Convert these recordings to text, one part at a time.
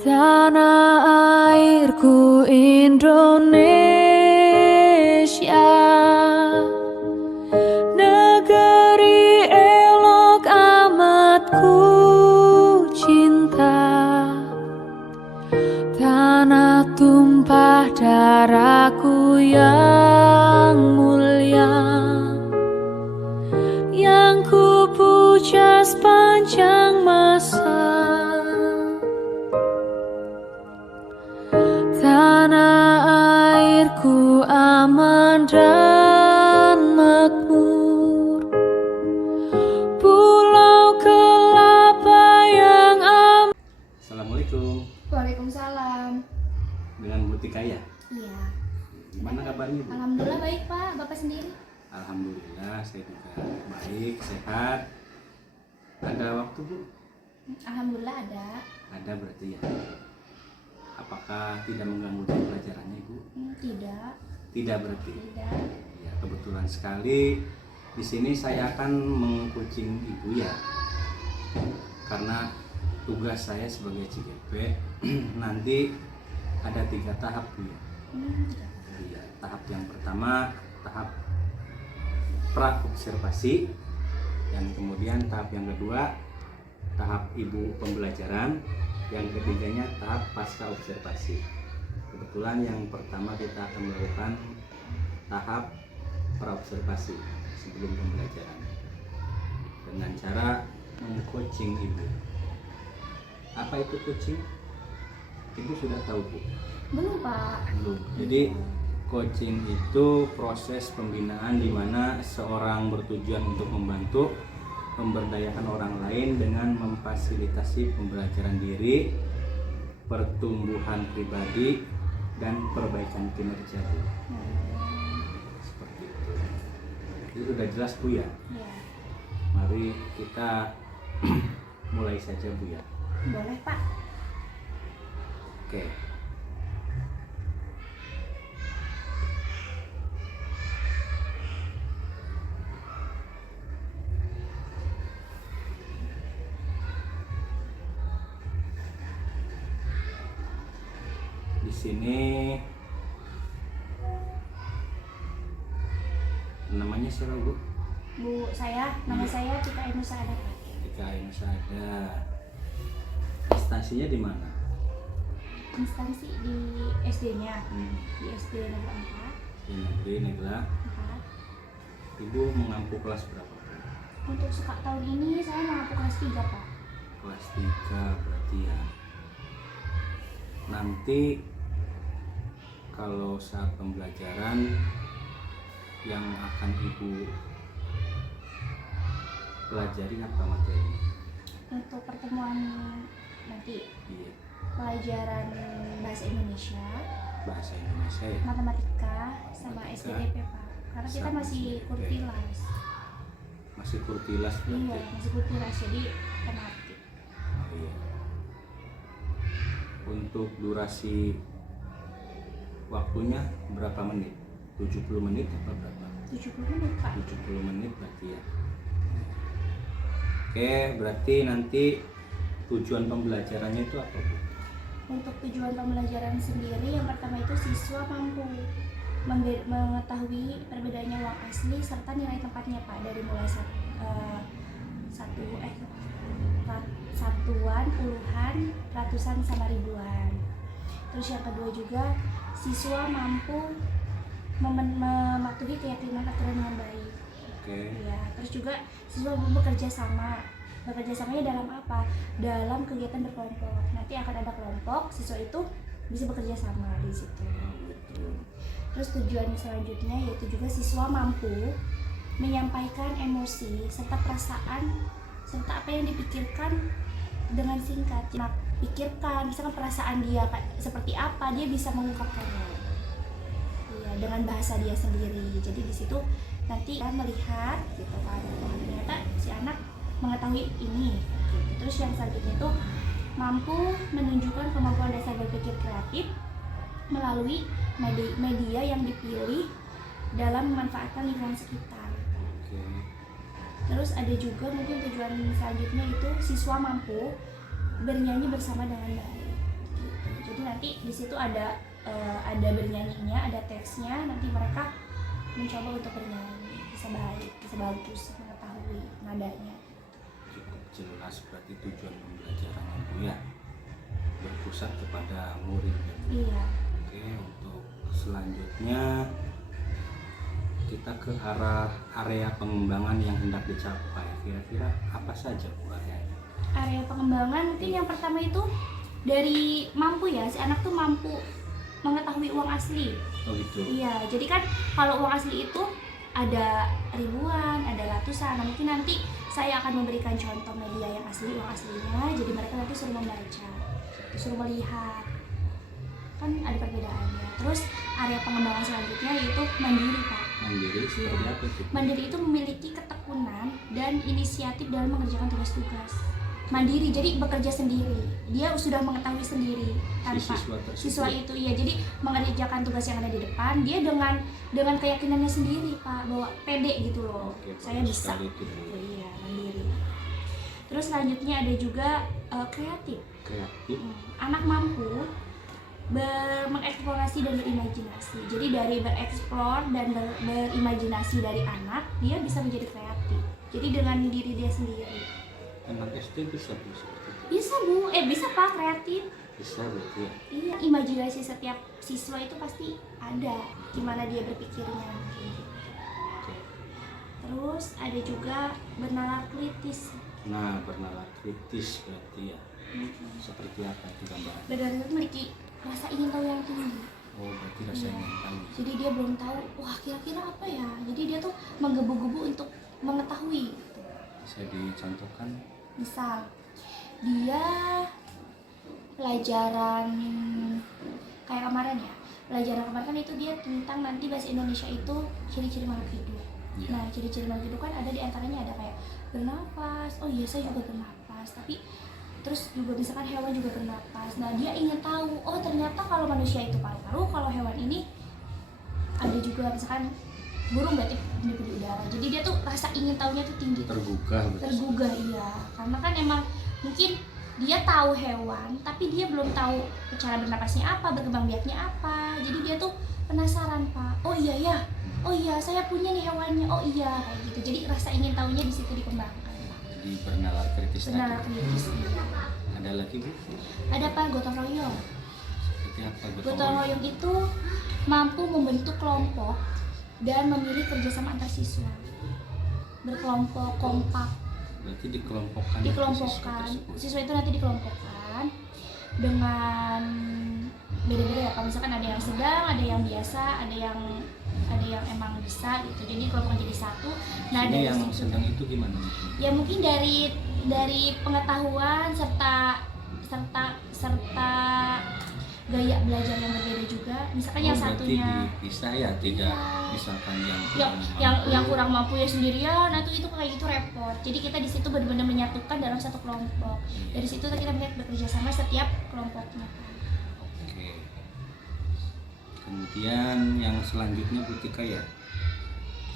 Tanah airku Indonesia, negeri elok amat ku cinta. Tanah tumpah darahku yang mulia, yang ku puja sepanjang masa. Tanah airku aman dan makmur, pulau kelapa yang aman. Assalamualaikum. Waalaikumsalam. Dengan Bu Tika ya? Iya. Gimana kabarnya Bu? Alhamdulillah baik Pak. Bapak sendiri? Alhamdulillah saya juga baik, sehat. Ada waktu Bu? Alhamdulillah ada. Ada berarti ya. Apakah tidak mengganggu jam pelajarannya Ibu? Tidak. Tidak berarti. Tidak. Ya, kebetulan sekali di sini saya akan mengcoaching Ibu ya. Karena tugas saya sebagai CGP nanti ada 3 tahap Bu ya. Tidak. Iya, tahap yang pertama tahap pra-observasi, yang kemudian tahap yang kedua tahap ibu pembelajaran, yang ketiganya tahap pasca observasi. Kebetulan yang pertama kita akan melakukan tahap pra-observasi sebelum pembelajaran dengan cara meng-coaching ibu. Apa itu coaching? Ibu sudah tahu Bu? Belum Pak. Belum. Jadi coaching itu proses pembinaan di mana seorang bertujuan untuk membantu memberdayakan orang lain dengan memfasilitasi pembelajaran diri, pertumbuhan pribadi, dan perbaikan kinerja Bu. Seperti itu. Itu sudah jelas Bu ya? Ya. Mari kita mulai saja Bu ya. Boleh Pak. Oke. Di sini namanya siapa Bu? Bu, nama saya Tika Inusa ada Pak. Tika Inusa ada. Instansinya di mana? Instansi di SD-nya. Hmm. Di SD Negeri Di negeri Negla. 4. Ibu mengampu kelas berapa? Untuk tahun ini saya mengampu kelas 3 Pak. Kelas 3 berarti ya. Nanti kalau saat pembelajaran yang akan ibu pelajari apa materi? Untuk pertemuan nanti Iya, pelajaran bahasa Indonesia, bahasa Indonesia ya. matematika, sama Matematika, SPDP Pak. Karena kita sama masih SPDP. kurtilas. Masih kurtilas berarti. Iya, masih kurtilas jadi tematik. Oh, iya. Untuk durasi waktunya berapa menit? 70 menit apa berapa? 70 menit Pak. 70 menit berarti ya. Oke, berarti nanti tujuan pembelajarannya itu apa Bu? Untuk tujuan pembelajaran sendiri, yang pertama itu siswa mampu mengetahui perbedaannya uang asli serta nilai tempatnya Pak, dari mulai satuan, puluhan, ratusan, sama ribuan. Terus yang kedua juga siswa mampu mematuhi keyakinan aturan dengan baik. Oke. Ya, terus juga siswa mampu bekerja sama. Bekerja samanya dalam apa? Dalam kegiatan berkelompok. Nanti akan ada kelompok, siswa itu bisa bekerja sama di situ. Oh, gitu. Terus tujuan selanjutnya yaitu juga siswa mampu menyampaikan emosi serta perasaan serta apa yang dipikirkan dengan singkat. Nah, pikirkan misalkan perasaan dia seperti apa, dia bisa mengungkapkannya. Iya, dengan bahasa dia sendiri. Jadi di situ nanti kita melihat gitu kan, ternyata si anak mengetahui ini. Terus yang selanjutnya itu mampu menunjukkan kemampuan dasar berpikir kreatif melalui media yang dipilih dalam memanfaatkan lingkungan sekitar. Oke. Terus ada juga mungkin tujuan selanjutnya itu siswa mampu bernyanyi bersama dengan baik. nanti di situ ada bernyanyinya, ada teksnya, nanti mereka mencoba untuk bernyanyi bisa baik, bisa bagus, mengetahui nadanya. Cukup jelas berarti tujuan pembelajaran itu ya berpusat kepada murid. Iya. Oke, untuk selanjutnya kita ke arah area pengembangan yang hendak dicapai. Kira-kira apa saja Bu areanya? Area pengembangan mungkin yang pertama itu dari mampu ya, si anak tuh mampu mengetahui uang asli. Oh gitu. Iya, jadi kan kalau uang asli itu ada ribuan, ada ratusan. Nah, mungkin nanti saya akan memberikan contoh media yang asli, uang aslinya. Jadi mereka nanti suruh membaca, suruh melihat. Kan ada perbedaannya. Terus area pengembangan selanjutnya yaitu mandiri, Pak. Mandiri seperti apa itu? Mandiri itu memiliki ketekunan dan inisiatif dalam mengerjakan tugas-tugas. Mandiri, jadi bekerja sendiri. Dia sudah mengetahui sendiri tanpa siswa itu, iya. Jadi mengerjakan tugas yang ada di depan, dia dengan keyakinannya sendiri, Pak, bahwa pede gitu loh. Oke, Saya bisa. Iya, mandiri. Terus selanjutnya ada juga kreatif. Kreatif. Anak mampu mengeksplorasi dan berimajinasi. Jadi dari bereksplor dan berimajinasi dari anak, dia bisa menjadi kreatif. Jadi dengan diri dia sendiri. Anak SD bisa Bu seperti itu? Bisa Bu, bisa Pak, kreatif. Bisa berarti ya? Iya, imajinasi setiap siswa itu pasti ada. Gimana dia berpikirnya. Oke. Terus ada juga bernalar kritis. Nah, bernalar kritis berarti ya. Seperti apa itu gambaran? Bernalar kritis memiliki rasa ingin tahu yang tinggi. Oh, berarti rasa Iya. ingin tahu. Jadi dia belum tahu, wah kira-kira apa ya. Jadi dia tuh menggebu-gebu untuk mengetahui. Bisa dicontohkan? Misal dia pelajaran kayak kemarin ya, pelajaran kemarin kan itu dia tentang nanti bahasa Indonesia itu ciri-ciri makhluk hidup. Iya. Nah, ciri-ciri makhluk hidup kan ada di antaranya ada kayak bernapas. Oh iya, saya juga bernapas. Tapi terus juga misalkan hewan juga bernapas. Nah, dia ingin tahu, oh ternyata kalau manusia itu paru-paru, kalau hewan ini ada juga misalkan burung berarti hidup di udara. Jadi dia tuh rasa ingin tahunya tuh tinggi. Tergugah, iya. Karena kan emang mungkin dia tahu hewan, tapi dia belum tahu cara bernapasnya apa, berkembang biaknya apa. Jadi dia tuh penasaran, Pak. Oh iya ya, oh iya saya punya nih hewannya. Oh iya, kayak gitu. Jadi rasa ingin tahunya di situ dikembangkan, Pak. Jadi bernalar kritis Bernalar tadi. kritis. Iya. Ada lagi Bu? Ada Pak, gotong royong. Seperti apa Gotong royong itu mampu membentuk kelompok dan memilih kerjasama antar siswa, berkelompok kompak. Berarti dikelompokkan. Siswa itu nanti dikelompokkan dengan beda-beda ya. Kalau misalkan ada yang sedang, ada yang biasa, ada yang emang bisa gitu. Jadi dikelompokkan jadi satu. Nah, ini dari yang situ, sedang itu gimana? ya mungkin dari pengetahuan serta gaya belajar yang berbeda juga. Misalkan yang satunya bisa ya, tidak misalkan yang kurang mampu ya sendirian, nah itu kayak gitu repot. Jadi kita di situ benar-benar menyatukan dalam satu kelompok. Dari situ kita melihat bekerja sama setiap kelompoknya. Oke. Kemudian yang selanjutnya Bu Tika ya,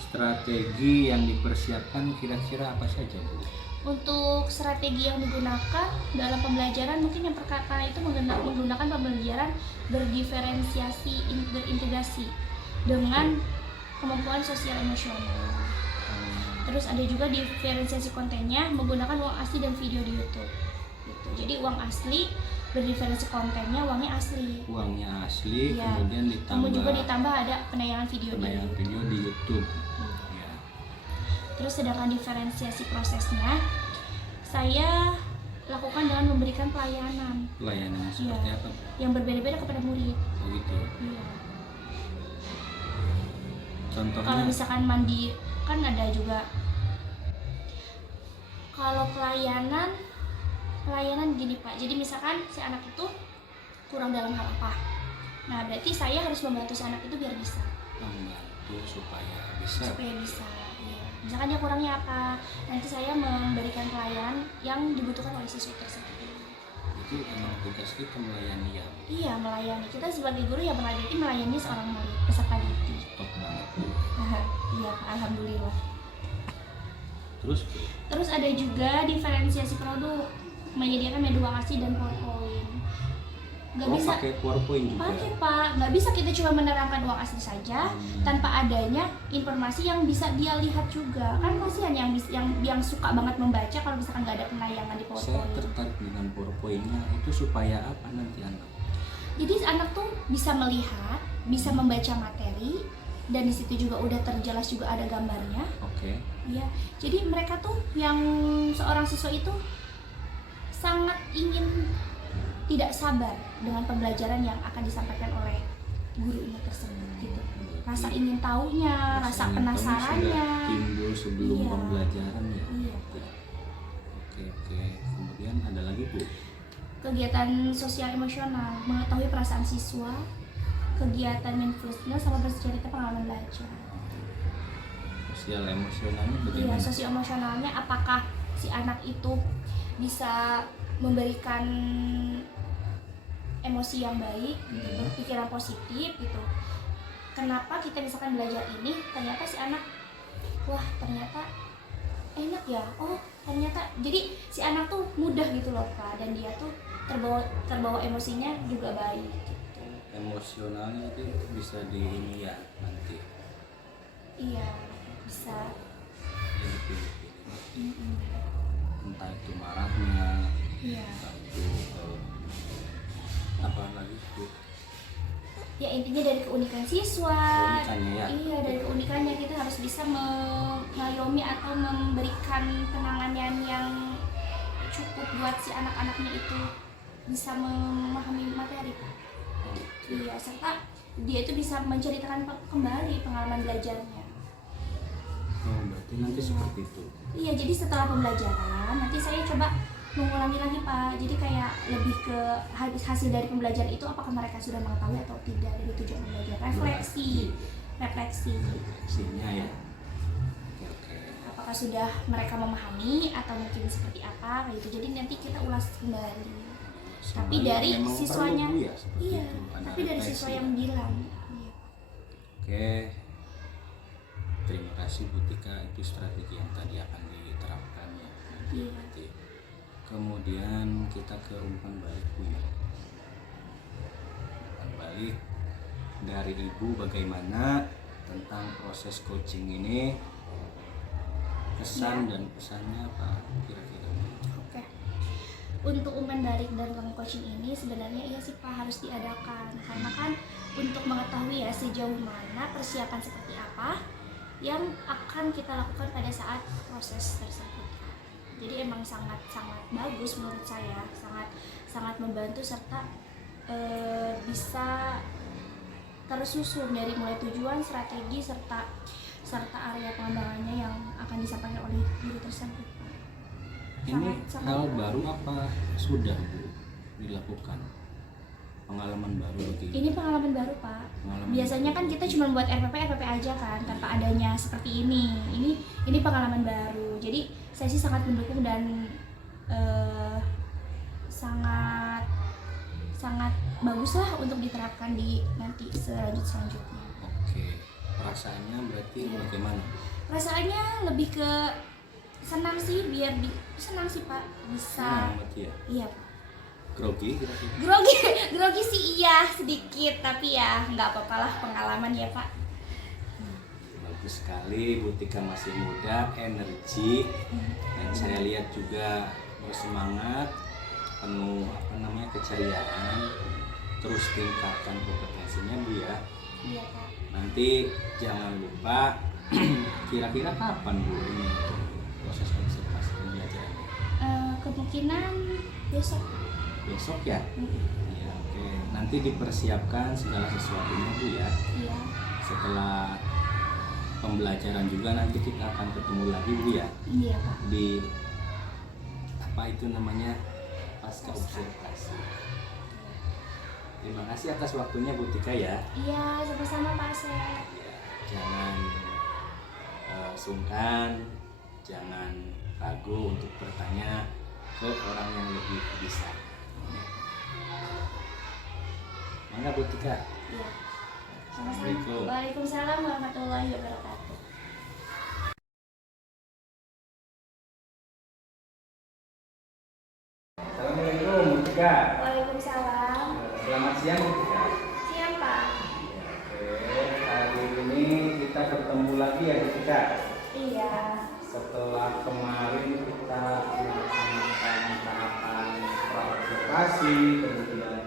strategi yang dipersiapkan kira-kira apa saja Bu? Untuk strategi yang digunakan dalam pembelajaran mungkin yang pertama itu menggunakan pembelajaran berdiferensiasi, berintegrasi dengan kemampuan sosial emosional. Terus ada juga diferensiasi kontennya menggunakan uang asli dan video di YouTube. Gitu. Jadi uang asli berdiferensiasi kontennya, uangnya asli. Uangnya asli, Ya. kemudian ditambah ada penayangan video di YouTube. Terus sedangkan diferensiasi prosesnya saya lakukan dengan memberikan pelayanan. Pelayanan seperti apa? Yang berbeda-beda kepada murid. Oh gitu. Iya. Contohnya? Kalau misalkan mandi kan ada juga. Kalau pelayanan gini Pak. Jadi misalkan si anak itu kurang dalam hal apa. Nah berarti saya harus membantu si anak itu biar bisa. Membantu supaya bisa. Iya. Misalkan dia kurangnya apa, nanti saya memberikan pelayanan yang dibutuhkan oleh siswa tersebut. Itu emang tugas kita melayani ya? Iya, melayani. Kita sebagai guru ya melayani seorang murid peserta didik. Top banget Bu. Iya Pak, alhamdulillah. Terus ada juga diferensiasi produk, menyediakan media asli dan PowerPoint. nggak Oh, bisa pakai PowerPoint juga. pakai Pak, nggak bisa kita cuma menerangkan uang asli saja tanpa adanya informasi yang bisa dia lihat juga. Kan kasihan yang suka banget membaca kalau misalkan nggak ada penayangan di Saya PowerPoint. tertarik dengan PowerPoint-nya itu supaya apa nanti anak? Jadi anak tuh bisa melihat, bisa membaca materi, dan di situ juga udah terjelas juga ada gambarnya. Oke. Iya, jadi mereka tuh yang seorang siswa itu sangat ingin, tidak sabar dengan pembelajaran yang akan disampaikan oleh gurunya tersebut gitu. Rasa ingin tahunya, rasa ingin tahu penasarannya. sudah timbul sebelum Iya. pembelajaran ya. Iya. Oke. Kemudian ada lagi Bu. Kegiatan sosial emosional, mengetahui perasaan siswa, kegiatan mindfulness sama bercerita pengalaman belajar. Sosial emosionalnya Iya, bagaimana? sosial emosionalnya apakah si anak itu bisa memberikan emosi yang baik, gitu, berpikiran positif gitu. Kenapa kita misalkan belajar ini, ternyata si anak, wah ternyata enak ya, oh ternyata, jadi si anak tuh mudah gitu loh Kak, dan dia tuh terbawa emosinya juga baik gitu. Emosionalnya itu bisa di ini ya nanti. Iya, bisa. Jadi pilih-pilih. Mm-mm. Entah itu marahnya, Iya. entah itu apa lagi Bu? Ya intinya dari keunikan siswa. Keunikannya ya. Iya, dari keunikannya kita harus bisa mengayomi atau memberikan penanganan yang cukup buat si anak-anaknya itu bisa memahami materi Pak. Iya, serta dia itu bisa menceritakan kembali pengalaman belajarnya. Oh, berarti nanti seperti itu. Iya, jadi setelah pembelajaran nanti saya coba mengulangi lagi Pak. Jadi kayak lebih ke hasil dari pembelajaran itu apakah mereka sudah mengetahui atau tidak dari tujuan belajar. Refleksinya ya. Oke. apakah sudah mereka memahami atau mungkin seperti apa kayak gitu. Jadi nanti kita ulas kembali. Tapi dari Memang siswanya, perlu, Bu, ya, seperti iya. itu, ada Tapi dari refleksi. siswa yang bilang, iya. Oke. Terima kasih Bu Tika, itu strategi yang tadi akan diterapkan ya. Iya. Nanti. Kemudian kita ke umpan balik Bu ya. Umpan balik dari Ibu bagaimana tentang proses coaching ini, kesan dan pesannya apa kira-kira? Oke. Untuk umpan balik dalam coaching ini sebenarnya iya sih Pak harus diadakan, karena kan untuk mengetahui ya sejauh mana persiapan seperti apa yang akan kita lakukan pada saat proses tersebut. Jadi emang sangat bagus menurut saya, sangat membantu serta bisa tersusun dari mulai tujuan, strategi serta area pengembangannya yang akan disampaikan oleh guru tersebut. Ini Sangat hal bagus. baru apa sudah Bu dilakukan? Pengalaman baru bagi Ini pengalaman baru Pak. Pengalaman Biasanya kan kita cuma buat RPP aja kan tanpa adanya seperti ini. Ini pengalaman baru. Jadi saya sih sangat mendukung dan sangat bagus lah untuk diterapkan di nanti selanjutnya. Oke, perasaannya berarti bagaimana? Perasaannya lebih ke senang sih, senang sih Pak, bisa. Berarti ya, Iya Pak. grogi kira-kira? Grogi sih iya sedikit, tapi ya nggak apa-apa lah, pengalaman ya Pak. Bagus sekali, Bu Tika masih muda, energi, dan saya lihat juga bersemangat, penuh keceriaan. Terus tingkatkan kompetensinya Bu ya. Iya Pak. Nanti jangan lupa kira-kira kapan Bu ini proses observasi pembelajaran? Kemungkinan besok. Besok ya? Iya, oke. Nanti dipersiapkan segala sesuatunya Bu ya. Iya. Setelah pembelajaran juga nanti kita akan ketemu lagi Bu ya. Iya Pak. Di apa itu namanya, pasca observasi. Terima kasih atas waktunya Bu Tika ya. Iya, sama-sama Pak Asep. Ya, jangan sungkan, jangan ragu untuk bertanya ke orang yang lebih bisa. Mangga Bu Tika. Iya. Sama-sama. Assalamualaikum. Waalaikumsalam warahmatullahi wabarakatuh. Assalamualaikum Bu Tika. Waalaikumsalam. Selamat siang Kak. Siapa? Oke, hari ini kita ketemu lagi ya Kak. Iya. Setelah kemarin kita melaksanakan tahapan praobservasi, kemudian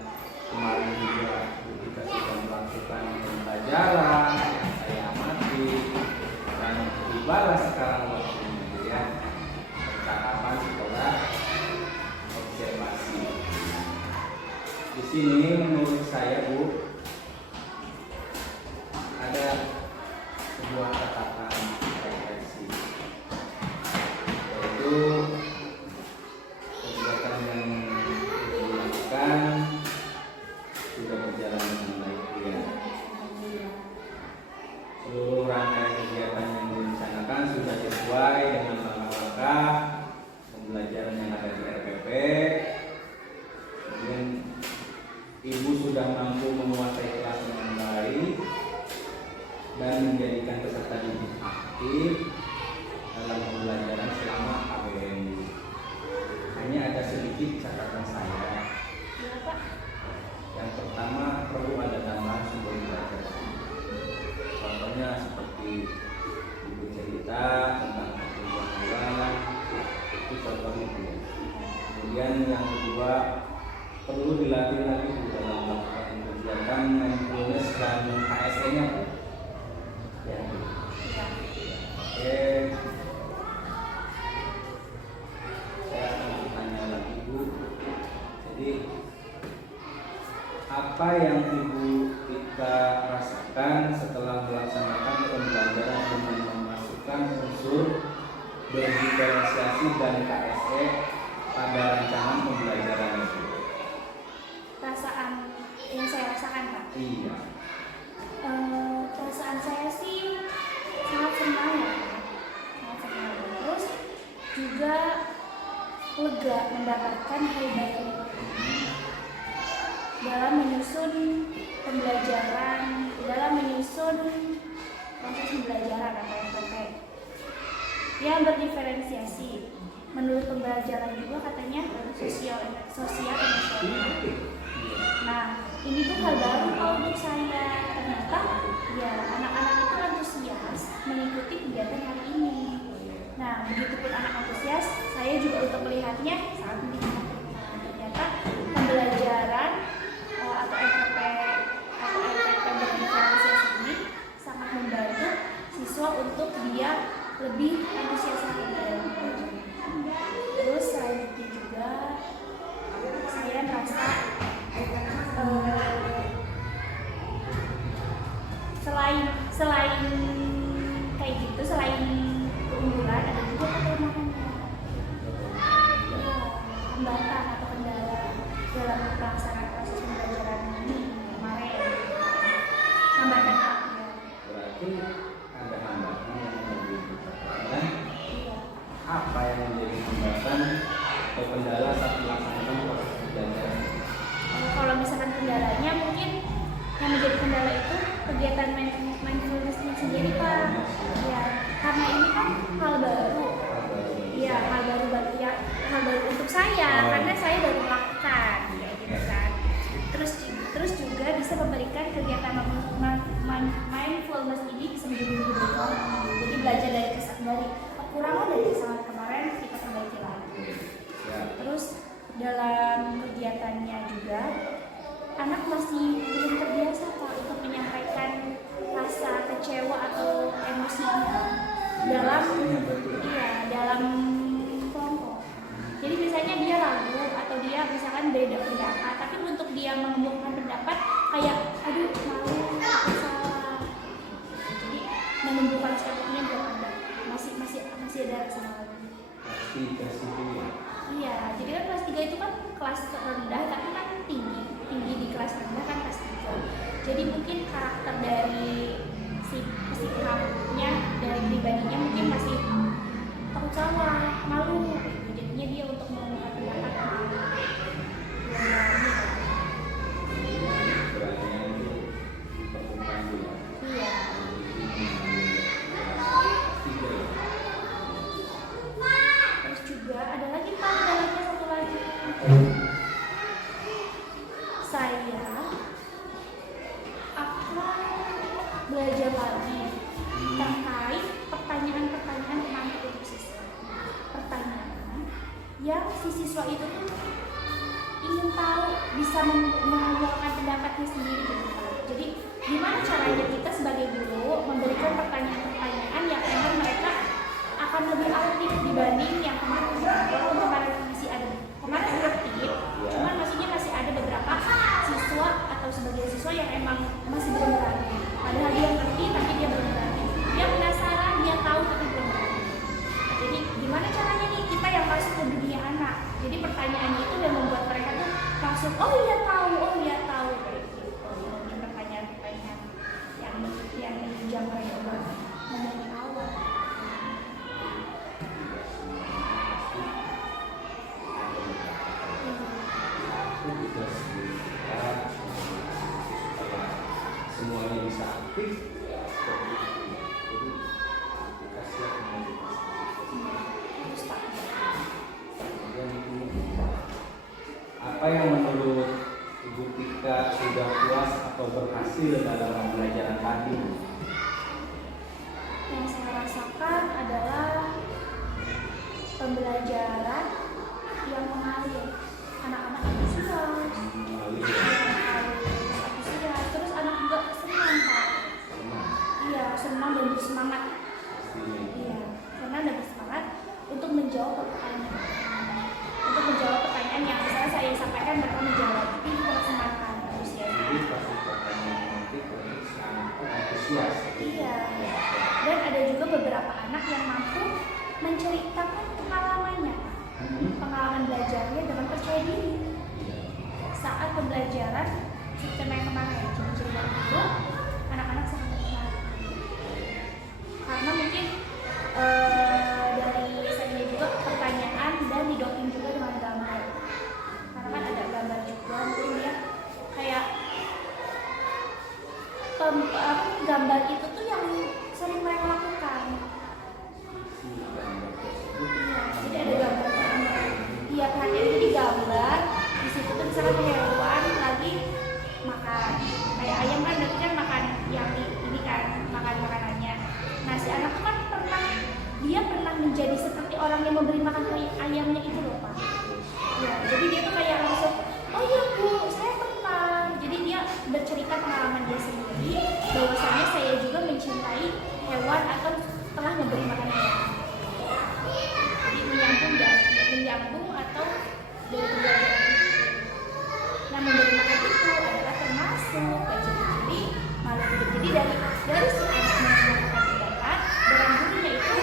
kemarin juga kita sudah melakukan pembelajaran, saya amati, dan tibalah sekarang waktunya ya tahapan setelah observasi. Di sini menurut saya Bu ada sebuah catatan refleksi, yaitu kegiatan yang dilakukan sudah berjalan dengan baik ya. Seluruh rangkaian kegiatan yang direncanakan sudah sesuai dengan langkah-langkah pembelajaran yang ada di RPP. Kemudian Ibu sudah mampu menguasai kelas dengan baik dan menjadikan peserta didik aktif dalam pembelajaran selama KBM. Hanya ada sedikit catatan saya. Iya Pak. Yang pertama, perlu ada tambahan sumber belajar. Contohnya seperti Ibu cerita tentang pertumbuhan, itu contohnya. Kemudian yang kedua, perlu dilatih lagi di dalam melakukan kegiatan mindfulness dan KSE-nya. Ya. Oke. Saya akan bertanya lagi Bu. Jadi apa yang Ibu kita rasakan setelah melaksanakan pembelajaran dengan memasukkan unsur berdiferensiasi dan KSE pada rancangan pembelajaran itu? Perasaan yang saya rasakan Pak. Iya. Perasaan saya sih sangat senang ya, sangat senang. Terus juga lega mendapatkan hal baru dalam menyusun pembelajaran, dalam menyusun proses pembelajaran atau RPP yang berdiferensiasi. Menurut pembelajaran juga katanya sosial emosional. Nah, ini tuh hal baru kalau untuk saya. Ternyata ya anak-anak itu antusias mengikuti kegiatan hari ini. Nah, begitupun anak antusias, saya juga untuk melihatnya sangat menikmati. Ternyata pembelajaran atau RPP berdiferensiasi ini sangat membantu siswa untuk dia lebih antusias lagi dalam belajar. Terus selanjutnya juga saya merasa selain kayak gitu, selain keunggulan ada juga kelemahannya. Hambatan atau kendala dalam pelaksanaan proses pembelajaran ini kemarin. Hambatan apa? Berarti ada hambatan yang menjadi catatan. Iya. Apa yang menjadi hambatan atau kendala saat melaksanakan proses pembelajaran? Kalau misalkan kendalanya mungkin yang menjadi kendala itu kegiatan mindfulness-nya sendiri Pak. Ya, karena ini kan hal baru. Iya, hal baru untuk saya karena saya baru melakukan, ya gitu kan. Terus juga bisa memberikan kegiatan mindfulness ini bisa menjadi lebih baik. Jadi belajar dari kekurangan dari kesalahan kemarin kita perbaiki lagi. Terus dalam kegiatannya juga anak masih belum terbiasa Pak untuk menyampaikan rasa kecewa atau emosinya dalam kelompok. Jadi misalnya dia ragu atau dia misalkan beda pendapat, tapi untuk dia mengemukakan pendapat kayak aduh malu aku salah. Jadi menumbuhkan sepertinya belum ada, masih ada rasa malu. Iya, jadi kan kelas 3 itu kan kelas terendah tapi kan tinggi di kelas rendah kan kelas 3. Jadi mungkin karakter dari sikapnya dari pribadinya mungkin masih takut salah, malu. Jadinya dia untuk mengungkapkan pendapat iya. Terus juga ada lagi Pak, satu lagi. saya akan belajar lagi terkait pertanyaan-pertanyaan kemana untuk siswa. Pertanyaan yang si siswa itu tuh ingin tahu, bisa mengeluarkan pendapatnya sendiri gitu kan. Jadi gimana caranya kita sebagai guru memberikan pertanyaan-pertanyaan yang memang mereka akan lebih aktif dibanding yang kemarin. Walaupun kemarin masih ada, kemarin aktif, cuman maksudnya masih ada beberapa siswa atau sebagian siswa yang emang masih belum berani. Padahal dia ngerti tapi dia belum berani. Dia penasaran, dia tahu tapi belum berani. Jadi gimana caranya nih kita yang masuk ke dunia anak? Jadi pertanyaannya itu yang membuat mereka tuh langsung oh iya tahu kayak gitu. Mungkin pertanyaan-pertanyaan yang menunjang mereka buat ngomongin awal. Semuanya bisa aktif, jadi kita siap apa yang menurut Ibu Tika sudah puas atau berhasil dalam pembelajaran tadi? Yang saya rasakan adalah pembelajaran yang mengalir, anak-anak antusias, terus anak juga senang Pak. Iya, senang dan bersemangat. Iya, senang dan bersemangat untuk menjawab pertanyaan yang misalnya saya sampaikan mereka menjawab, tapi itu semangat antusias. Iya. Dan ada juga beberapa anak yang mampu menceritakan pengalamannya, pengalaman belajarnya dengan percaya diri. Saat pembelajaran sistem yang kemarin cerita dulu, anak-anak sangat tertarik. Karena mungkin dari saya juga pertanyaan dan didoping juga dengan gambar. Karena kan ada gambar juga, mungkin ya kayak gambar itu tuh yang sering mereka lakukan. Jadi ada gambar. Iya, perhatian itu digambar. Di situ tuh misalkan hewan lagi makan. Kayak ayam kan berarti kan makan yang ini kan, makan makanannya. Nah, si anak tuh kan dia pernah menjadi seperti orang yang memberi makan ayamnya itu loh Pak. Ya, jadi dia tuh kayak langsung, oh iya Bu, saya pernah. Jadi dia bercerita pengalaman dia sendiri, bahwasanya saya juga mencintai hewan atau telah memberi makan hewan. Jadi menyambung atau dari pembelajaran itu. Nah, memberi makan itu adalah termasuk ciri-ciri makhluk hidup. Jadi dari si anak menyampaikan pendapat, dan gurunya itu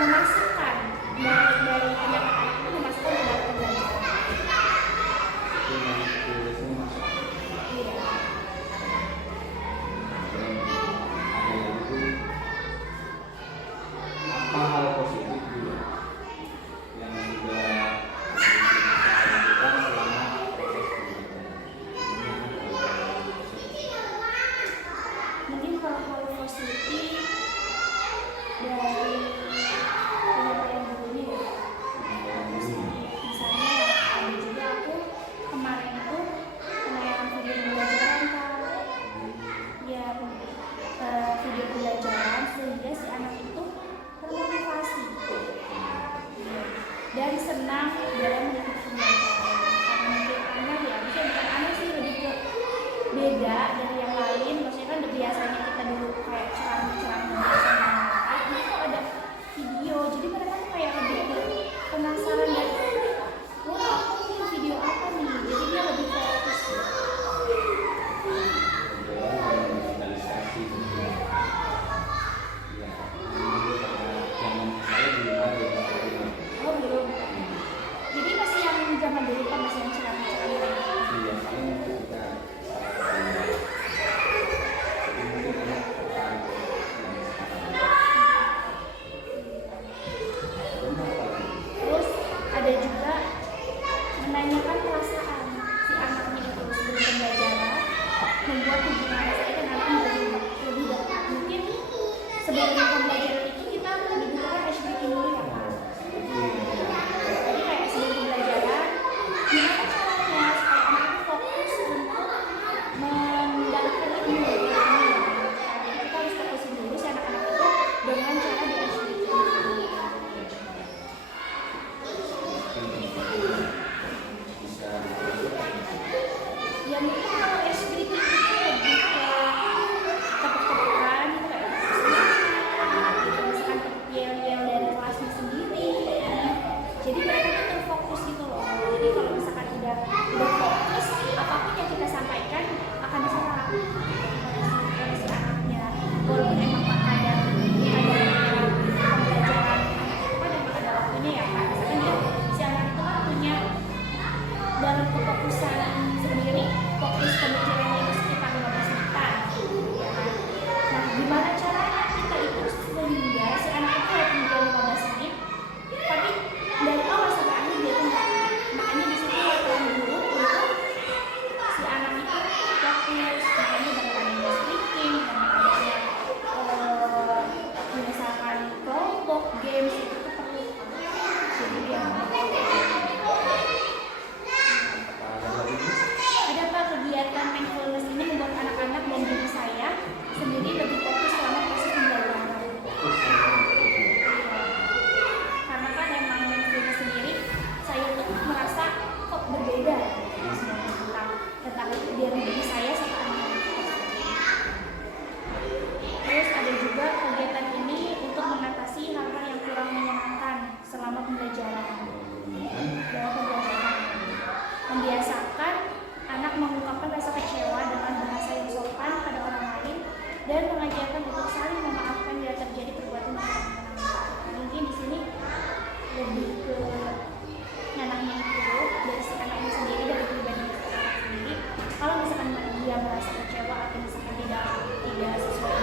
memasukkan dari anak-anak itu memasukkan ke dalam pembelajaran. Iya. Apa hal positif juga yang juga kita lakukan selama proses pembelajaran? Mungkin hal-hal positif dari penyampaian gurunya ya. Misalnya ada juga aku kemarin itu fokusan sendiri, fokus pembelajarannya itu sekitar 15 menitan, ya kan? Nah, gimana caranya kita itu sehingga si anak itu tinggal 15 menit, tapi dari awal sampai akhir dia tuh nggak. Makanya di situ latihan dulu untuk si anak itu fokus, makanya dengan adanya speaking, dengan adanya misalkan kelompok games itu tuh perlu. Jadi dia ada apa kegiatan mindfulness ini membuat anak-anak dan diri saya sendiri lebih fokus selama proses pembelajaran. Karena kan emang mindfulness sendiri saya tuh merasa kok berbeda tentang diri saya sama anak-anak. Terus ada juga kegiatan ini untuk mengatasi hal-hal yang kurang menyenangkan selama pembelajaran. Dalam pembelajaran, membiasakan anak mengungkapkan rasa kecewa dengan bahasa yang sopan pada orang lain dan mengajarkan untuk saling memaafkan bila terjadi perbuatan yang tidak menyenangkan. Mungkin di sini lebih ke nanahnya itu dari si anaknya sendiri, dari pribadi anak sendiri. Kalau misalkan dia merasa kecewa atau misalkan tidak sesuai,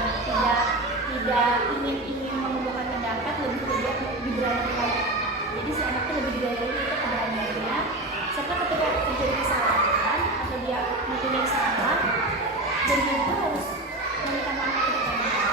tidak ingin mengubahkan pendapat, lebih berani. Jadi si anak itu lebih digayahi itu keberaniannya, serta ketika terjadi kesalahan atau dia mempunyai salah, dan dia itu harus meminta maaf kepada orang lain.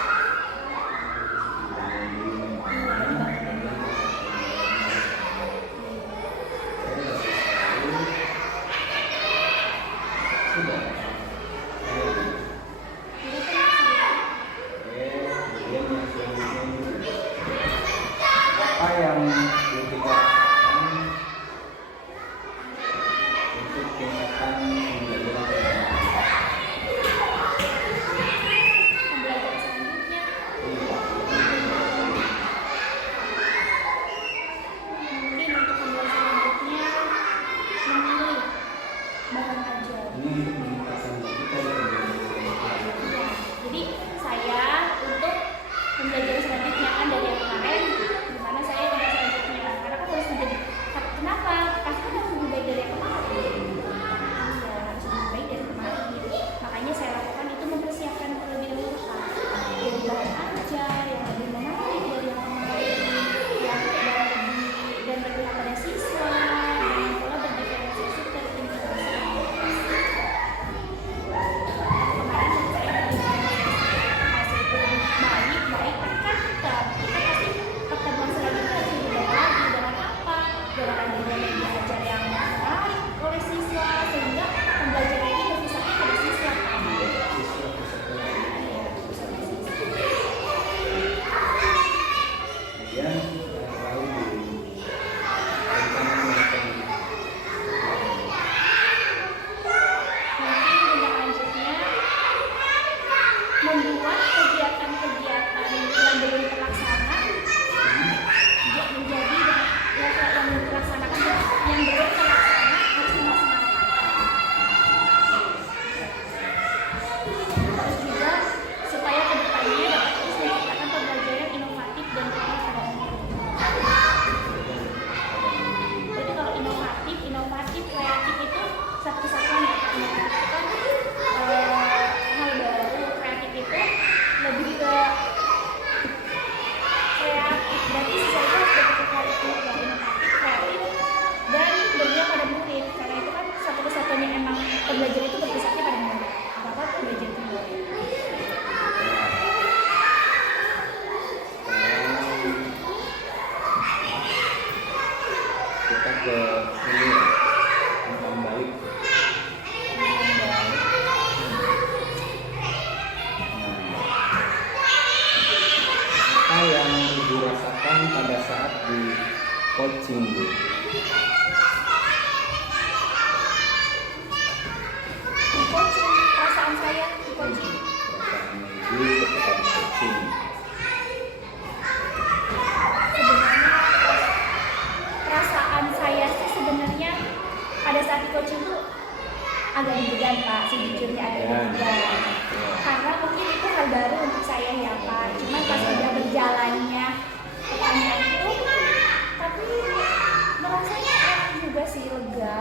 Apa yang ditingkatkan untuk tingkatan pembelajaran Selanjutnya mungkin untuk pembelajaran selanjutnya memilih bahan ajar. ini untuk meningkatkan kita di pembelajaran. Jadi saya untuk pembelajaran selanjutnya kan dari yang kemarin, dimana saya untuk selanjutnya karena kan harus menjadi kenapa? Pasti harus lebih baik dari yang kemarin. Iya, harus lebih baik dari kemarin. Makanya saya lakukan itu mempersiapkan terlebih dahulu kan. Dari bahan ajar yang lebih menarik dari yang kemarin, dan berpihak pada siswa, dengan pola berdiferensiasi terintegrasi. Kemarin saya hasil itu baik, tapi kan kita pasti pertemuan selanjutnya harus lebih baik lagi. Dengan apa? Dengan adanya media ajar yang menarik oleh siswa, sehingga pembelajaran ini berpusatnya pada siswa. Kemudian selalu Mungkin tindak lanjutnya membuat kegiatan-kegiatan yang belum terlaksana menjadi yang belum terlaksanakan harus dimaksimalkan. Terus juga supaya kedepannya dapat terus menciptakan pembelajaran inovatif dan kreatif pada murid. Jadi kalau inovatif, kreatif itu satu kesatuan ya. Inovatif itu kan hal baru, kreatif itu lebih ke kreatif. Berarti siswa itu harus berpikir kreatif, inovatif, kreatif, dan bergerak pada murid. Karena itu kan satu kesatuannya emang pembelajaran itu berpusatnya pada murid. Apa pembelajaran itu murid. kita ke ini ya, umpan balik. Apa yang Ibu rasakan pada saat di coaching, Bu? Di coaching, perasaan saya di coaching. Perasaan Ibu ketika di coaching. Sebenarnya perasaan saya sih sebenarnya pada saat di coaching tuh agak deg-degan Pak, sejujurnya agak deg-degan. Karena mungkin itu hal baru untuk saya ya Pak. Cuman pas udah berjalannya pertanyaan itu, tapi merasanya enak juga sih, lega.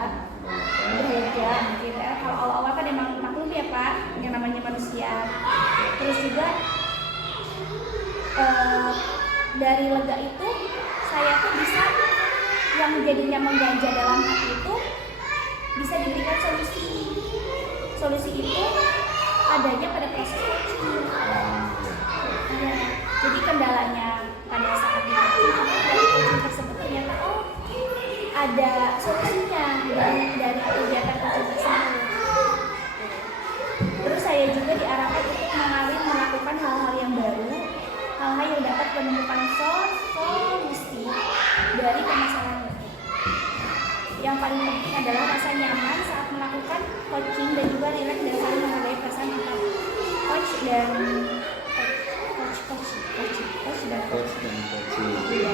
berharga mungkin ya. Kalau awal-awal kan emang maklum ya Pak, yang namanya manusia. Terus juga dari lega itu saya tuh bisa yang jadinya mengganjal dalam hati itu bisa diberikan solusi. Solusi itu adanya pada proses coaching. Ya, jadi kendalanya pada saat di coaching tersebut ternyata ada solusinya dari kegiatan coaching tersebut. Terus saya juga diarahkan untuk melakukan hal-hal yang baru, hal-hal yang dapat menemukan solusi dari permasalahan itu. Yang paling penting adalah rasa nyaman saat melakukan coaching dan juga rileks dan saling menghargai perasaan antar coach dan coach. Iya.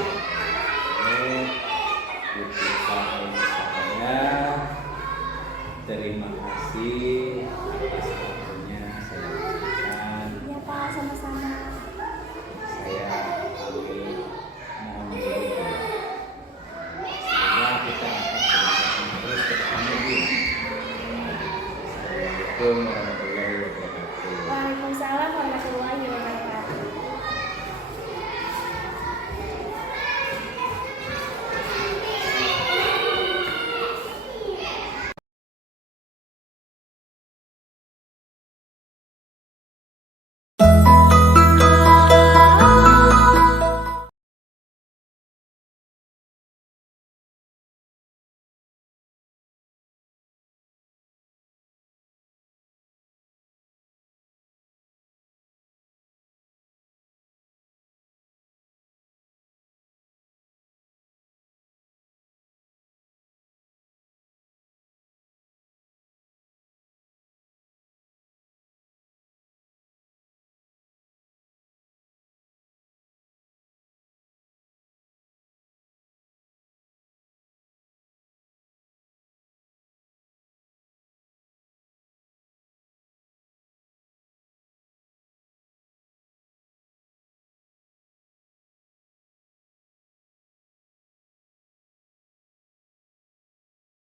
Itu saya. Terima kasih atas waktunya saya berikan. Iya Pak, sama-sama. Saya pamit mohon diri. Semoga kita akan berjalan terus ke depannya. Assalamualaikum warahmatullahi wabarakatuh. Waalaikumsalam warahmatullahi wabarakatuh.